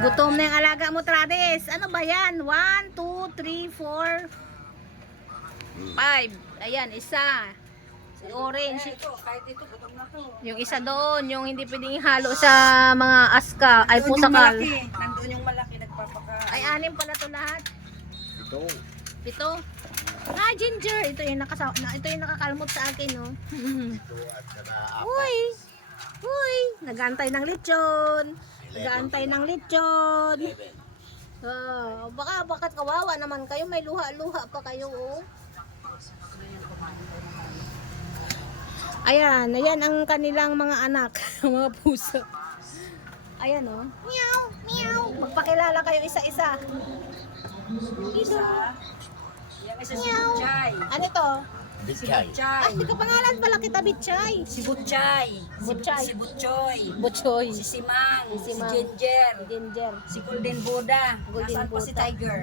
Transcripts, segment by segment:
Gutom na yung alaga mo, Travis. Ano ba yan? 1, 2, 3, 4, 5. Ayan, isa. Si orange. Kahit ito, gutom na to. Yung isa doon, yung hindi pwedeng ihalo sa mga aska, ay pusakal. Nandun yung malaki, nagpapaka. Ay, 6 pala to lahat. Ito. 7. Ah, ginger. Ito yung ito yung nakakalmot sa akin, no. Ito at saka Uy. Uy, nag-aantay ng lechon. Nag-aantay ng lechon. Bakit kawawa naman kayo, may luha-luha pa kayo, oh. Ayan ang kanilang mga anak, mga puso. Ayan, oh. Meow, meow. Magpakilala kayo isa-isa. Isa. Yung isa si Meow. Butchay. Ano ito? Si Bichay. Butchay. Ay, kapangalan pala kita, Bitchay. Si Butchay. Butchay. Si Butchoy. Butchoy. Si Simang. Si Si Simang. Ginger. Ginger. Si Golden Buddha. Golden Nasaan pa si Buddha. Tiger?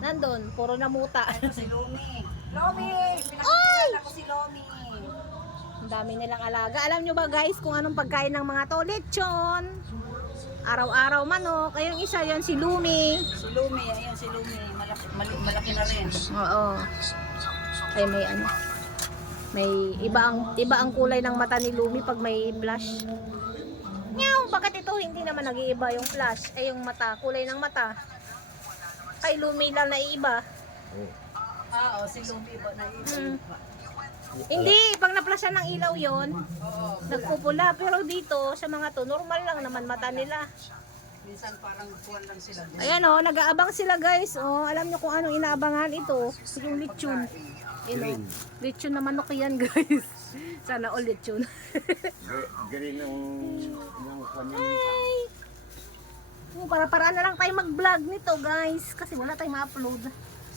Nandun, puro namuta. Ito si Lomi. Lomi! Oy! Pinakilala ko si Lomi. Ang dami nilang alaga. Alam nyo ba guys kung anong pagkain ng mga to? Lechon. Araw-araw manok. Ayun isa yon si Lumi. Si Lomi, ayun si Lomi. Malaki na rin. Oo. Ay may ano. May iba ang kulay ng mata ni Lumi pag may flash. Meow, bakit ito hindi naman nag-iiba yung flash? Eh yung mata, kulay ng mata. Kay Lumi lang naiiba. Oo, si Lomi ba na yun? Hindi, pag naplasyan ng ilaw yon, nagpupula. Pero dito, sa mga to, normal lang naman mata nila. Minsan parang kuwan lang sila. Ayan o, nag-aabang sila guys. O, alam nyo kung anong inaabangan ito. Yung lechon. Ayan o, lechon na manok yan guys. Sana all lechon. Green yung kanyang. Ay! Para-paraan na lang tayo mag-vlog nito guys. Kasi wala tayong ma-upload.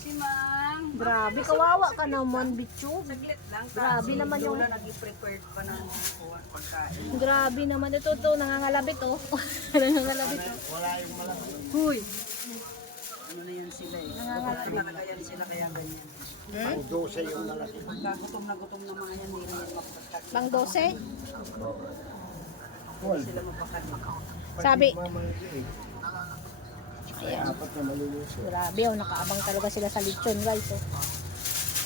Si Mang. Grabe, kawawa ka naman, bicho. Saglit lang. Grabe naman yung... Lola nag-prepared pa ng kuwan pagkain. Grabe naman ito nangangalabit oh. Nangangalabit oh. Wala yung malaki. Huy! Ano na yan sila eh. Talaga yan sila kaya ganyan. Ang 12 yung malaki. Pagka gutom na mga yan, hindi na yan mapagkat. Bang 12? Sila mapagkat. Sabi, Kaya apat na maluluso. grabe oh, nakaabang talaga sila sa lechon guys oh.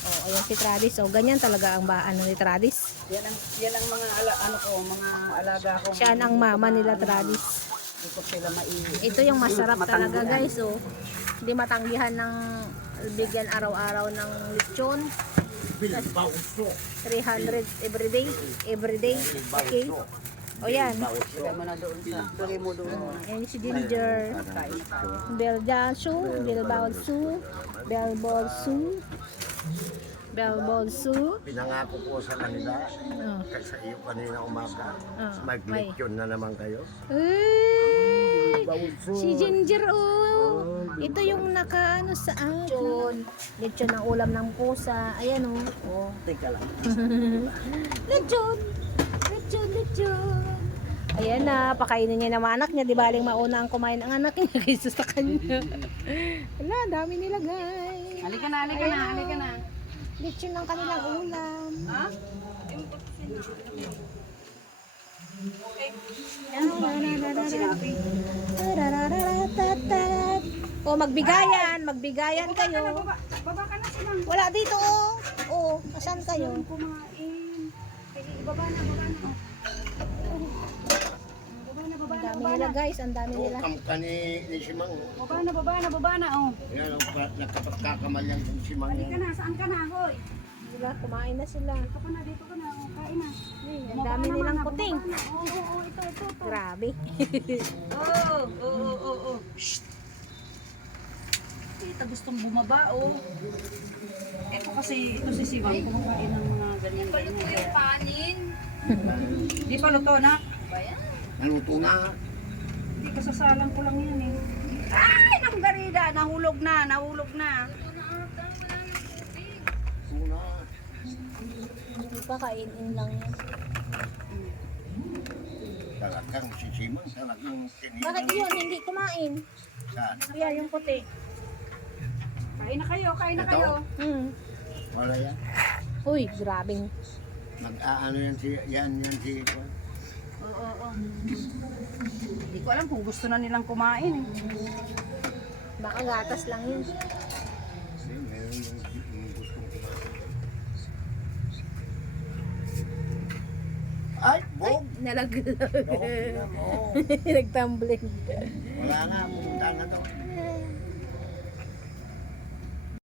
Oh, ayan si Travis oh, ganyan talaga ang ano ni Travis. Yan ang mga mga alaga ko. Siya ang mama nila Travis. Hindi ko sila Ito yung masarap talaga guys oh. Hindi matanggihan ng bigyan araw-araw ng lechon. 300 everyday. Okay. O yan. Lagay mo na doon sa, lagay mo doon. Ayan si Ginger. Beljasu, Belbolsu. Pinangako ko sa kanila, Oh. sa iyo kanina umaga, Oh, mag-leksyon na naman kayo. Ay, Bawso. si Ginger oh. Ito yung nakaano sa akin. Lechon ang ulam ng pusa. Ayan oh. Oh. Teka lang. Lechon. Ayan na, pakainin niya naman anak niya. Di baling mauna ang kumain ang anak niya kaysa sa kanya. Wala, dami nila guys. Halika na. Lechon ng kanilang ulam. Ha? O magbigayan kayo. Baba ka na silang Wala dito oh. Oh, asan kayo? kumain. Baba na. Ang dami nila guys, ang dami O, nila. kamukha ni Simang. Baba na. Oh. Yan ang nakapagkakamalyan kong Simang. Halika na, saan ka na, hoy? Sila, kumain na sila. Dito ka na, oh, kain na. Ang dami nilang puting. Oo, ito. Grabe. Oo. Shh. Ito gustong bumaba, oh. Ito si Simang, kumakain ng mga ganyan. Paluto yung panin. Di pa luto na? Naluto na. Hindi, kasasalang ko lang yan eh. Ay, nang garida, nahulog na. Muna. Hindi pa kainin lang yan. Talagang si Simang, talagang tinignan. Bakit yun? Hindi kumain. Saan? Yan yung puti. Kain na kayo. Ito? Wala yan. Uy, grabing. Mag-aano yan si... Oo. ko alam kung gusto na nilang kumain. Baka gatas lang yun. Hindi, meron yung gustong kumain. Ay, bog! Nalaglag. No, mo. Nagtumbling. Wala nga, pumunta na to.